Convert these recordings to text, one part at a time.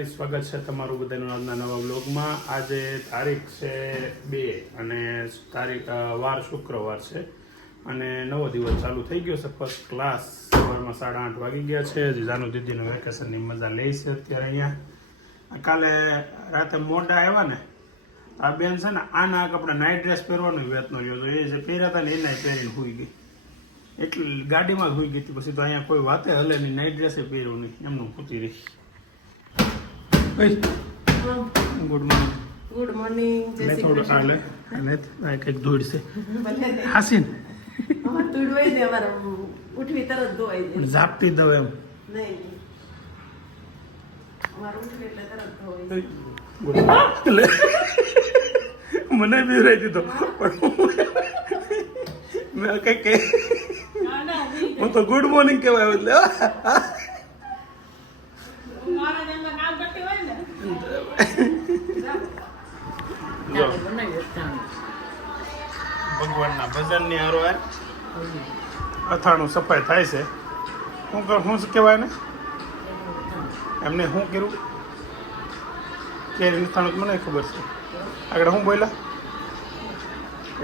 ફરી સ્વાગત છે તમારું બધાનું આજના નવા બ્લોગમાં. આજે તારીખ છે 2 અને વાર શુક્રવાર છે અને નવો દિવસ ચાલુ થઈ ગયો છે. ફર્સ્ટ ક્લાસ સવારમાં 8:30 વાગી ગયા છે. જાનુ દીદીનું વેકેશનની મજા લે છે અત્યારે અહીંયા. કાલે રાતે મોડા આવ્યા ને આ બેન છે ને આના આપણે નાઇટ ડ્રેસ પહેરવાનો વેત નો રહ્યો. એ જે પહેર્યા હતા ને એના પહેરીને સુઈ ગઈ, એટલે ગાડીમાં સુઈ ગઈ હતી. પછી તો અહીંયા કોઈ વાતે હલે નહીં, નાઇટ ડ્રેસે પહેર્યું નહીં, એમનું પૂતી રહી. Good morning. Good morning. જય શ્રી થોડું કૃષ્ણ. અને કંઈક ધૂળ છે હાસીન અમાર ધૂળ હોય ને અમારે ઉઠવી તરત ધોવાઈ જાય. ઝાપટી દઉં એમ. નહીં અમારે ઉઠવી એટલે તરત ધોવાઈ જાય. મને બી રહી દીધો મેં કઈ હું તો ગુડ મોર્નિંગ કહેવાય એટલે ભગવાનના ભજનની હારો અથાણું સફાઈ થાય છે. શું કહેવાય ને એમને શું કર્યું કેરી અથાણું મને ખબર છે. આગળ શું બોલ્યા?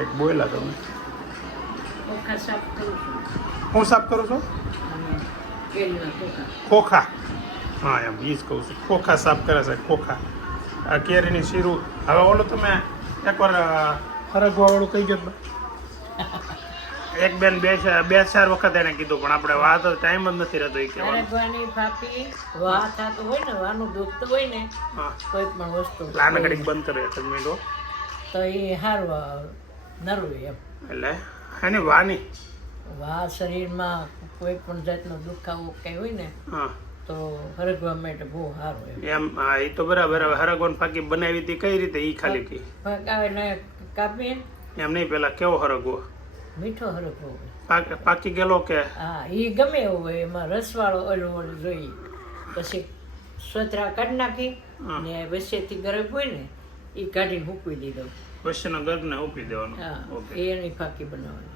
એક બોલ્યા તમે હું સાફ કરું છું ખોખા. હા એમ એ જ કહું છું, ખોખા સાફ કરે છે. ખોખા આ કેરીની શીરું. હવે ઓલું તમે એકવાર હરગવાવાળું કહી ગયો. એક બેન બે ચાર વખત એને કીધું પણ આપણે વાત ટાઈમ જ નથી રહેતો. એ હરગવાની ફાફી વા થતું હોય ને, વાનું દુખતું હોય ને કોઈ પણ વસ્તુ આને ઘડીક બંધ કરે એક મિનિટ તો એ હારવા નરવું એમ. એટલે એની વાની વા શરીરમાં કોઈ પણ જાતનો દુખાવો કઈ હોય ને હા તો હરગવા માટે બહુ સારું એમ. એમ હા એ તો બરાબર. હવે હરગવાન ફાકી બનાવી હતી કઈ રીતે એ ખાલી કી આવે ને કાપીએ એમ નહીં. પેલા કેવો હરગવો? મીઠો હરગવો હોય. પાકી ગયેલો કે હા એ ગમે એવું હોય. એમાં રસવાળો ઓલું જોઈએ. પછી સોતરા કાઢી નાખી ને વચ્ચેથી ગરમ હોય ને એ કાઢીને મૂકવી દીધો. વચ્ચેનો ગર્ભને ઉપી દેવાનો. હા ઓકે. એની ફાકી બનાવવાની.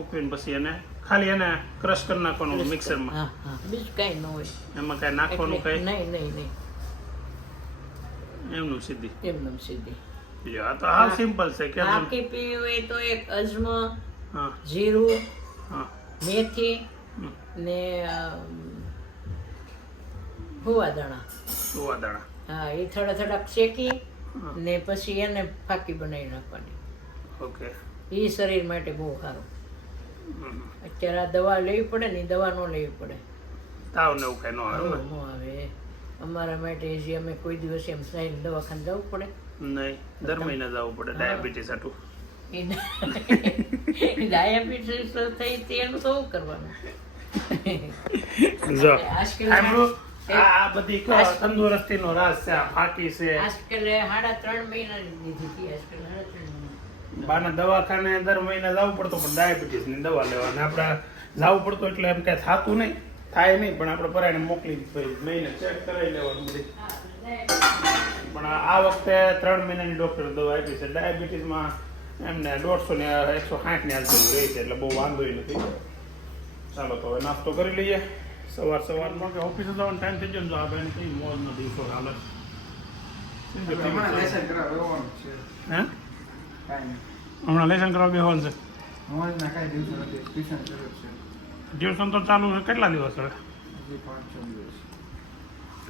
ઉકવીને પછી એને ખાલી એને ક્રશ કરી નાખવાનું મિક્સરમાં. હા હા બીજું કાંઈ ન હોય એમાં કાંઈ નાખવાનું એટલે કઈ નહીં નહીં નહીં એમનું સીધી. એમનેમ સીધી. જો આ તો હાવ સિમ્પલ છે કે ફાકી પીવી હોય તો એક અજમો, હા જીરું, હા મેથી ને ભૂવા દાણા. સુવા દાણા. હા એ થોડાક શેકી ને પછી એને ફાકી બનાવી નાખવાની. ઓકે. એ શરીર માટે બહુ સારું. અત્યારે આ દવા લેવી પડે ને, એ દવા ન લેવી પડે. તાવ ને એવું કઈ ન આવે ને? ન આવે. અમારા માટે જે અમે કોઈ દિવસ એમ સાઈન દવાખાને જવું પડે નહીં, દર મહિને જવું પડે ડાયાબિટીસ હાટું. એ ડાયાબિટીસ થઈ તે એનું તો શું કરવાનું? જો આજકાલ આ બધી તંદુરસ્તીનો રાજ છે. આ ફાકી છે. 3.5 મહિનાની લીધી હતી. આજકાલ 3.5 મહિના. બાના દવાખાને દર મહિને જવું પડતું પણ ડાયાબિટીસ ની દવા લેવા. આપણે જવું પડતું એટલે એમ કઈ થતું નહીં, થાય નહીં પણ આપણે પરાયને મોકલી મહિને ચેક કરાવી લેવાનું બધી. પણ આ વખતે 3 મહિનાની ડોક્ટરે દવા આપી છે. ડાયાબિટીસમાં એમને 150 ને 160 ની આજુબાજુ રહી છે એટલે બહુ વાંધો નથી. ચાલો તો હવે નાસ્તો કરી લઈએ. સવારમાં કે ઓફિસે જવાનો ટાઈમ થઈ ગયો ને, આ બેન કઈ મોજનો દિવસો હાલત. હે હમણાં લેસન કરવા બેસવાનું છે. ટ્યુશન તો ચાલુ છે. કેટલા દિવસ હવે?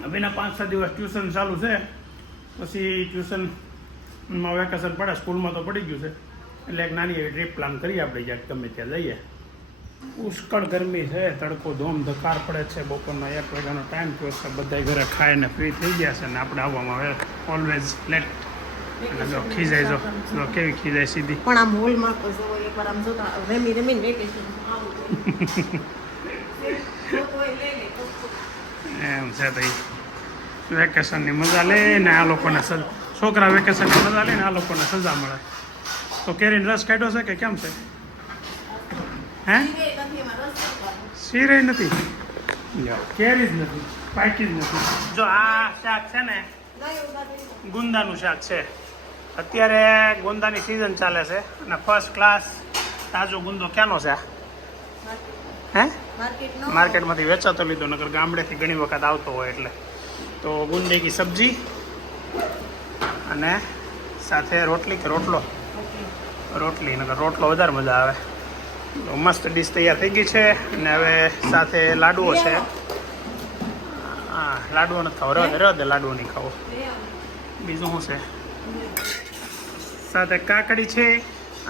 હવેના 5-6 દિવસ ટ્યુશન ચાલુ છે. પછી ટ્યુશનમાં વેકેશન પડે, સ્કૂલમાં તો પડી ગયું છે એટલે એક નાની એવી ટ્રીપ પ્લાન કરીએ આપણે, જ્યાં ગમે ત્યાં જઈએ. પુષ્કળ ગરમી છે, તડકો ધોમ ધકાર પડે છે. બપોરના 1 વાગ્યાનો ટાઈમ થયો છે. બધા ઘરે ખાઈને ફ્રી થઈ ગયા છે ને આપણે આવવામાં હવે ઓલવેઝ લેટ. અને જો ખીજાય, જો કેવી ખીજાય સીધી. પણ આમ હોલમાં તો જો એકવાર આમ જોતા રમીને વેકેશન એમ છે ભાઈ. વેકેશનની મજા લે ને આ લોકોને છોકરા વેકેશનની મજા લે ને આ લોકોને સજા મળે. તો કેરીનો રસ કાઢ્યો છે કે કેમ છે? હે શીરે નથી, કેરી જ નથી, પાકી જ નથી. જો આ શાક છે ને ગુંદાનું શાક છે. અત્યારે ગુંદાની સિઝન ચાલે છે અને ફર્સ્ટ ક્લાસ તાજો ગુંદો ક્યાંનો છે? હે માર્કેટમાંથી વેચાતો લીધો, નકર ગામડેથી ઘણી વખત આવતો હોય એટલે તો ગુંડે કી સબ્જી અને સાથે રોટલી કે રોટલો રોટલી નકર રોટલો વધારે મજા આવે. તો મસ્ત ડીશ તૈયાર થઈ ગઈ છે અને હવે સાથે લાડુઓ છે. હા લાડુઓ નથી ખાવો, રદ લાડુઓ નહીં ખાવો. બીજું શું છે? સાથે કાકડી છે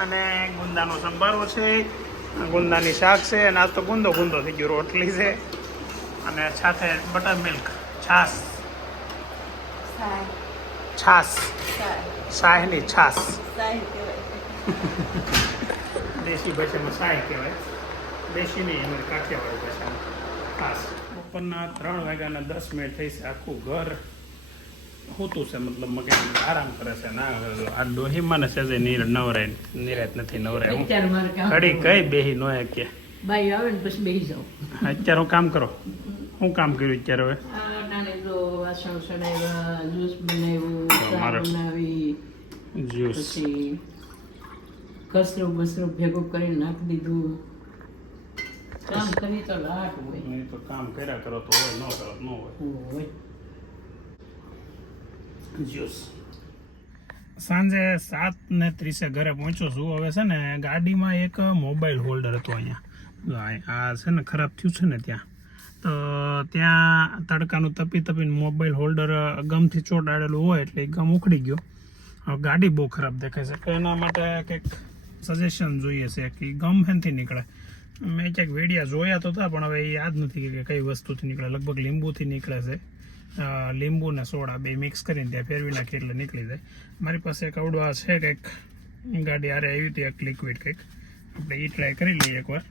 અને ગુંદાનો સંભારો છે, ગુંદાની શાક છે અને આજ તો ગુંદો થઈ ગયો. રોટલી છે અને સાથે બટર મિલ્ક છાશ શાહની છાશ દેશી ભાષામાં શાહ કહેવાય, દેશી નહીં અમારી કાઠિયાવાડી ભાષામાં છાશ. બપોરના 3 વાગ્યાના 10 મિનિટ થઈ છે. આખું ઘર હોતું છે, મતલબ કંઈક આરામ કરે છે. ના આ ડોહીમાં છે જે નવરાય નિરાત નથી નવરાય. હું અત્યારે મારે કામ ઘડી કઈ બેહી નો કે બાઈ આવે ને પછી બેસી જાઉં. અત્યારે હું કામ કરો. હું કામ કર્યું અત્યારે હવે? નાને તો વાસણ સડાવ્યા, જ્યુસ બનાવ્યું, ચા બનાવી, જ્યુસ પછી કચરો બસરો ભેગું કરીને નાખી દીધું. કામ કરી તો લાટ હોય. નહીં તો કામ કર્યા કરો તો હોય, ન કરો ન હોય. હોય. જ્યુસ સાંજે 7:30 ઘરે પહોંચ્યો છું. હવે છે ને ગાડીમાં એક મોબાઈલ હોલ્ડર હતો અહીંયા. આ છે ને ખરાબ થયું છે ને ત્યાં, તો ત્યાં તડકાનું તપીને મોબાઈલ હોલ્ડર ગમથી ચોંટાડેલું હોય એટલે ગમ ઉખડી ગયો. હવે ગાડી બહુ ખરાબ દેખાય છે, તો એના માટે કંઈક સજેશન જોઈએ છે કે ગમ હેનથી નીકળે. મેં ક્યાંક વિડીયા જોયા તો હતા પણ હવે એ યાદ નથી કે કઈ વસ્તુથી નીકળે. લગભગ લીંબુથી નીકળે છે. લીંબુ ને સોડા બે મિક્સ કરીને ત્યાં ફેરવી નાખી એટલે નીકળી જાય. મારી પાસે એક અવડવા છે કંઈક ગાડી આરે આવી હતી એક લિક્વિડ કંઈક, આપણે એ ટ્રાય કરી લઈએ એકવાર.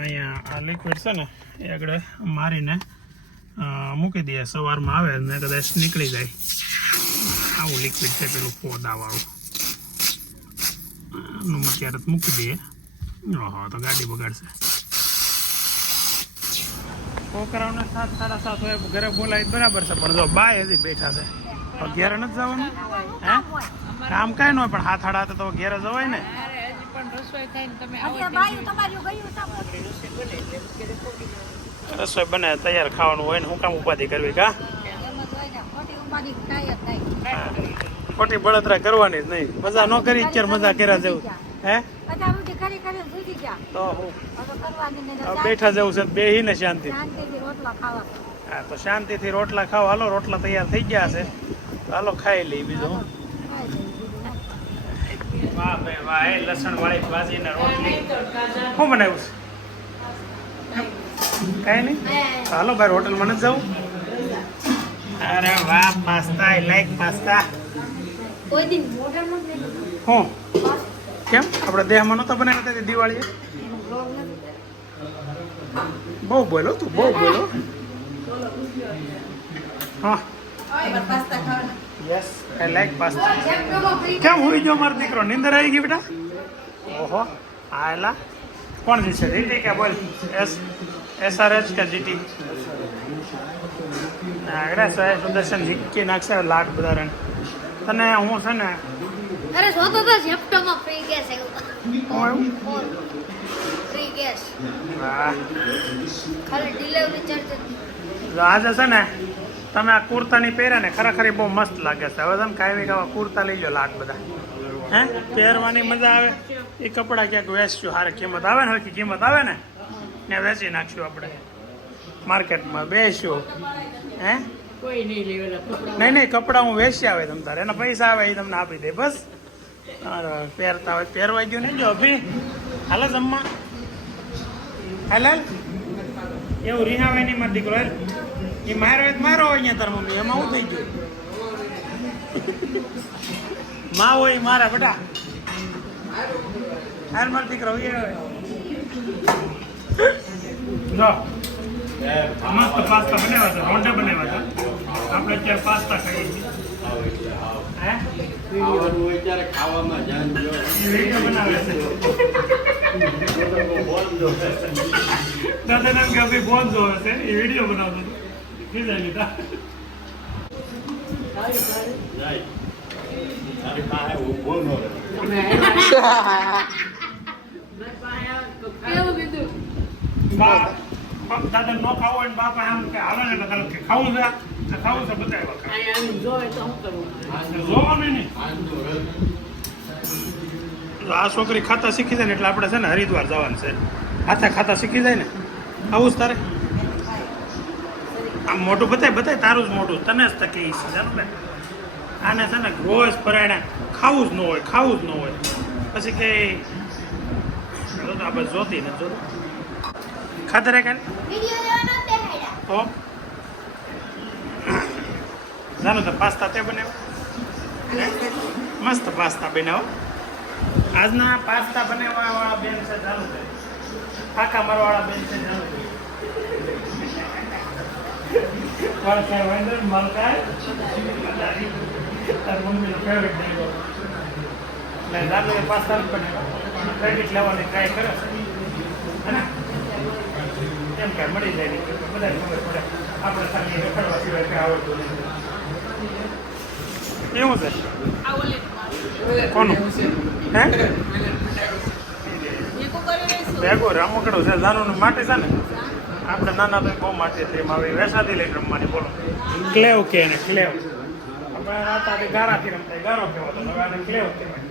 અહીંયા આ લિક્વિડ છે ને એ આગળ મારીને મૂકી દઈએ, સવારમાં આવે ને કદાચ નીકળી જાય. આવું લિક્વિડ છે પેલું પોદાવાળું, આનું અત્યારે મૂકી દઈએ. ઓહો તો ગાડી બગાડશે. છોકરાઓને 7:30 હોય ઘરે બોલાવી બરાબર છે, પણ જો બાય હજી બેઠા છે. તો ઘેરે નથી જવાનું? હે કામ કાંઈ ન હોય પણ 7:30 તો ઘેરે જવાય ને. રસોઈ બને તૈયાર ખાવાનું હોય ને હું કામ ઉપાધિ કરવી? કા ખોટી બળતરા કરવાની જ નહીં. મજા ન કરી અત્યારે મજા કર્યા જેવું. હે તો હું બેઠા જવું છે બેહીને શાંતિ. હા તો શાંતિથી રોટલા ખાઓ. હાલો રોટલા તૈયાર થઈ ગયા છે, હાલો ખાઈ લઈ. બીજું વાહ ભાઈ વાહ, એ લસણ વાળી ભાજી ને રોટલી. શું બનાવ્યું છે? કઈ નહીં. હાલો ભાઈ હોટલમાં નથી જવું? અરે વાહ, પાસ્તા આઈ લાઈક પાસ્તા. હું કેમ આપણે દેહમાં નહોતા બનાવ્યા હતા દિવાળીએ? બહુ બોલો તું, બહુ બોલો. હા યસ આઈ લાઈક પાસ્તા. કેમ હોઈ ગયો મારો દીકરો? નીંદર આવી ગઈ બેટા? ઓહો આયલા. કોણ જીતશે? જીટી કે બોલ? SRH કે જીટી? આગળ સુદર્શન જીતી નાખશે લાખ બધા રન. તને હું છે ને અરે જોતો તો ઝેપ્ટોમાં ફ્રી ગેસ આવ્યો. ફ્રી ગેસ વાહ. ખાલી ડિલિવરી ચાર્જ. આજે છે ને તમે આ કુર્તાની પહેર્યા ને ખરેખર બહુ મસ્ત લાગે છે. હવે તમે કાંઈ ખાવા કુર્તા લઈ લો લાખ બધા. હે પહેરવાની મજા આવે. એ કપડાં ક્યાંક વેચશું, સારી કિંમત આવે ને, હરખી કિંમત આવે ને ત્યાં વેચી નાખશું આપણે માર્કેટમાં બેસશું. હે કોઈ નહીં લેવેલા કપડાં. નહીં કપડાં હું વેચી આવે તમ તારે, એના પૈસા આવે એ તમને આપી દે બસ. પહેરતા હોય પહેરવાઈ ગયું નહીં. જો અભી હાલ જમવા હાલ એવું રિહાવાય નહીં મારો દીકરો. એ મારો હોય મારો હોય અહીંયા તાર મમ્મી, એમાં હું થઈ ગયું? માં હોય મારા બેટા. હાલ મારો દીકરો જો મસ્ત પાસ્તા બનાવ્યા છે, રોંઢે બનાવ્યા છે. આપણે અત્યારે પાસ્તા ખાઈએ છીએ. હે વિડીયો બનાવે છે. દાદા નામ કે અભી ફોન જોવે છે, એ વિડીયો બનાવતો હતો. કીધા લીધા દાદા નો ખાવો હોય બાપા એમ કે આવે ને એટલે કે ખાવું છે. ખાવું છે બતાવ્યા અહીંયા આવીને જોવે તો શું કરવું? જોવાનું નહીં. આ છોકરી ખાતા શીખી જાય ને એટલે આપણે છે ને હરિદ્વાર જવાનું છે. હાથે ખાતા શીખી જાય ને આવું જ તારે આમ મોટું બતાય તારું જ મોટું તને જ તકલીફ છે જાણું ને. આને છે ને રોજ પરાયણે ખાવું જ ન હોય પછી કે આપણે જોતી ને જોતી ખાતર કાંઈ વિડિયો લેવાનો દેખાડ્યા તો જાણો તો પાસ્તા તે બનાવ મસ્ત પાસ્તા બનાવો. આજના પાસ્તા બનાવવા વાળા બેન છે જાણું છે ફાંકા મારવાળા બેન છે જાણું છે મલકાય વેન્ડર મલકાય તાર મમ્મીનો ફેવરેટ ડાયલોગ એટલે જાણો એ પાસ્તા જ બનાવ્યા ક્રેડિટ લેવાની ટ્રાય કરે છે હે એમ કે મળી જાય નહીં બધા ખબર પડે આપણે ખાલી રખડવા સિવાય કંઈ આવડતું નથી એવું છે કોનું હે ભેગો રમકડું છે જાનું માટી છે ને આપણે નાના તો બહુ માટી હતી એમાં આવી વેસાથી લઈને રમવાની બોલો ક્લેવ કે એને ક્લેવ આપણે રાતાથી ગારાથી રમતા ગારો કહેવાતો હવે આને ક્લેવ કહેવાય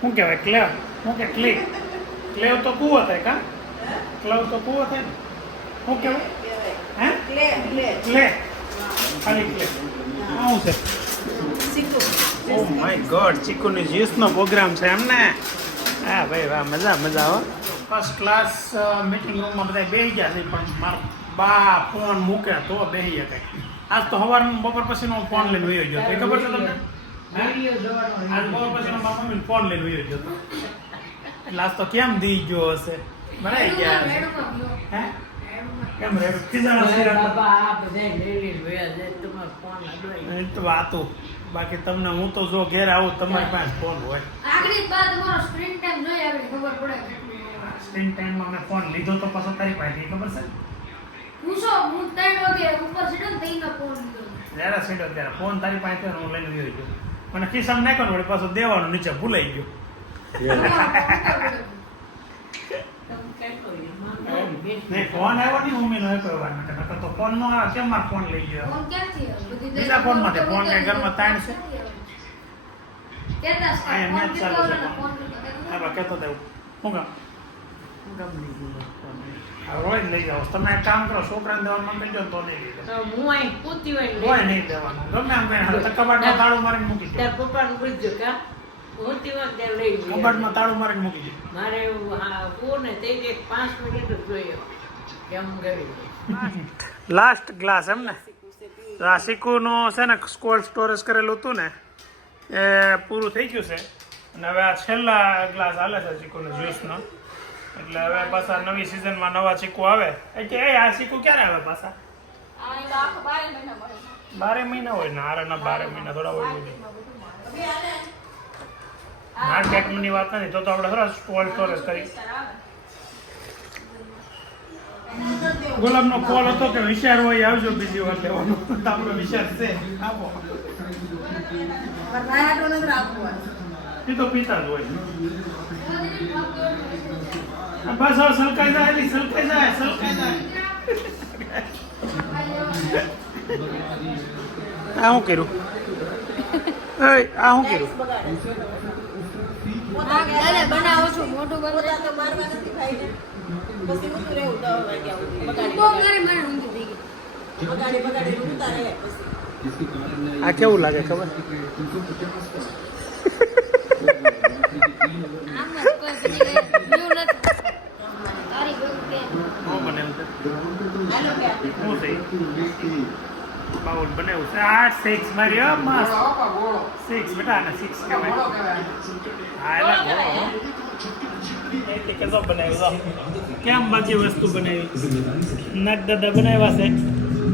શું કહેવાય ક્લેવ શું કે ક્લે તો કૂવો થાય કા ક્લેવ તો કૂવો થાય ને શું કહેવાય હે ક્લે ખાલી ક્લે શું છે ઓ માય ગોડ ચીકુની જ્યુસનો પ્રોગ્રામ છે એમને હા ભાઈ વાહ મજા હો ફર્સ્ટ ક્લાસ મીટિંગ રૂમમાં બધા બેસી ગયા છે પણ મારો બા ફોન મૂકે તો બેસી જાય આજ તો સવારમાં બપોર પછીનો ફોન લઈને વયો ગયો એ ખબર છે તમને આજ બપોર પછીનો મારા મમ્મીને ફોન લઈને વયો ગયો એટલે આજ તો કેમ દી ગયો હશે બનાવી ગયા હે કેમ રે ખીજાણા છે બાબા આ બધા લઈ લઈને વયા જાય તમારો ફોન અડવાઈ એ તો વાતું બાકી તમને હું તો જો ઘેર આવું તમારી પાસે ફોન હોય આગળ બાદ તમારો સ્ક્રીન ટાઈમ જોઈ આગળ ખબર પડે સ્ક્રીન ટાઈમમાં મેં ફોન લીધો તો પાછો તારી પાસે ખબર છે પૂછો હું 3 વાગે ઉપર સીધો ને તઈને ફોન લીધો જ્યારે સીધો ત્યારે ફોન તારી પાસે થયો હું લઈને ગયો ગયો મને ખિસ્સામાં નાખ્યો ને વળી પાછો દેવાનું નીચે ભૂલાઈ ગયો નહીં ફોન આવ્યો નહીં મમ્મીનો એક વાર નકર તો ફોન નો આવે કેમ મારો ફોન લઈ ગયો ફોન ક્યાંથી બધી બીજા ફોનમાં તે ફોન કઈ ઘરમાં તાણ છે કેતા અહીંયા મેચ ચાલુ છે ફોન હા બા કહેતો તો શું કામ હવે રોજ લઈ જાઓ તમે એક કામ કરો છોકરાને દેવાનું માંગી દો તો નહીં લઈ જાઓ હું અહીં પૂતી હોય ને કોઈ નહીં દેવાનું ગમે એમ કઈ કબાટમાં તાળું મારીને મૂકી દો ત્યાં પપ્પાને પૂછજો કા પૂતી હોય ત્યાં લઈ જાય કબાટમાં તાળું મારીને મૂકી દો મારે કોને તે 5 મિનિટ જ જોયો કેમ ગઈ લાસ્ટ ગ્લાસ એમ ને આ શીકુનું છે ને કોલ્ડ સ્ટોરેજ કરેલું હતું ને એ પૂરું થઈ ગયું છે અને હવે આ છેલ્લા ગ્લાસ હાલે છે ચીકુનો જ્યુસનો એટલે હવે પાછા નવી સિઝનમાં નવા ચીકુ આવે એટલે એ આ ચીકુ ક્યારે આવે પાછા 12 મહિના હોય ને આરે ના 12 મહિના થોડા હોય માર્કેટની વાત નથી તો આપણે સરસ કોલ્ડ સ્ટોરેજ કરી ગુલાબનો કોલ હતો કે વિચાર હોય આવજો બીજી વાર લેવાનો આપણો વિચાર છે આપો એ તો પીતા જ હોય બસ હવે સલકાઈ જાય આ શું કર્યું દાદા બનાવો છો મોટું પોતા તો મારવા નથી ખાઈને પછી ઊંધું રહેવું 10 વાગ્યા સુધી બહુ ગરમ મને ઊંઘી થઈ ગઈ બગાડી ઊંઘતા રહે પછી આ કેવું લાગે ખબર આમ જ કોઈ બની ગઈ ન્યુ નથી તારી ગયું કે હું બનાવ્યું હાલો કે શું થઈ બાઉલ બનાવ્યું છે 8 6 મારી મસ્ત 6 બેટા ને 6 કહેવાય હા એટલે બોલો એટલે કેસો બનાવ્યું કેમ બાકી વસ્તુ બનાવી નટ દાદા બનાવ્યા છે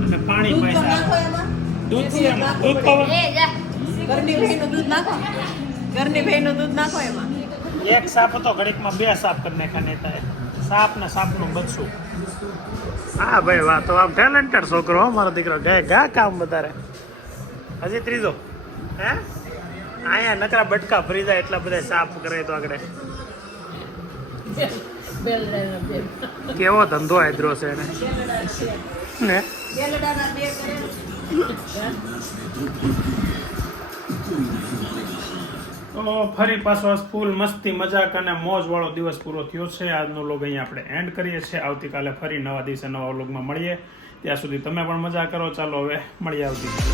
અને પાણી પાઈસા દૂધ છે એમાં દૂધ પાવા એ જા ઘરની ભેંનું દૂધ નાખો ઘરની ભેંનું દૂધ નાખો એમાં એક સાપ હતો ઘડીકમાં 2 સાપ કરી નાખ્યા નેતાએ સાપ ને સાપનું બચશું હા ભાઈ વાહ તો આમ ટેલેન્ટેડ છોકરો હો મારો દીકરો ગા કામ વધારે હજી ત્રીજો હે અહીંયા નકરા બટકા ભરી જાય એટલા બધા સાફ કરે તો આગળ બેલ બેલ કેવો ધંધો આદરો છે એને ને બેલડાના 2 કરે. તો ફરી પાછો ફૂલ મસ્તી મજાક અને મોજ વાળો દિવસ પૂરો થયો છે. આજનો વ્લોગ અહીંયા આપણે એન્ડ કરીએ છીએ. આવતીકાલે ફરી નવા દિવસે નવા વ્લોગમાં મળીએ. ત્યાં સુધી તમે પણ મજા કરો. ચાલો હવે મળીએ આવતીકાલે.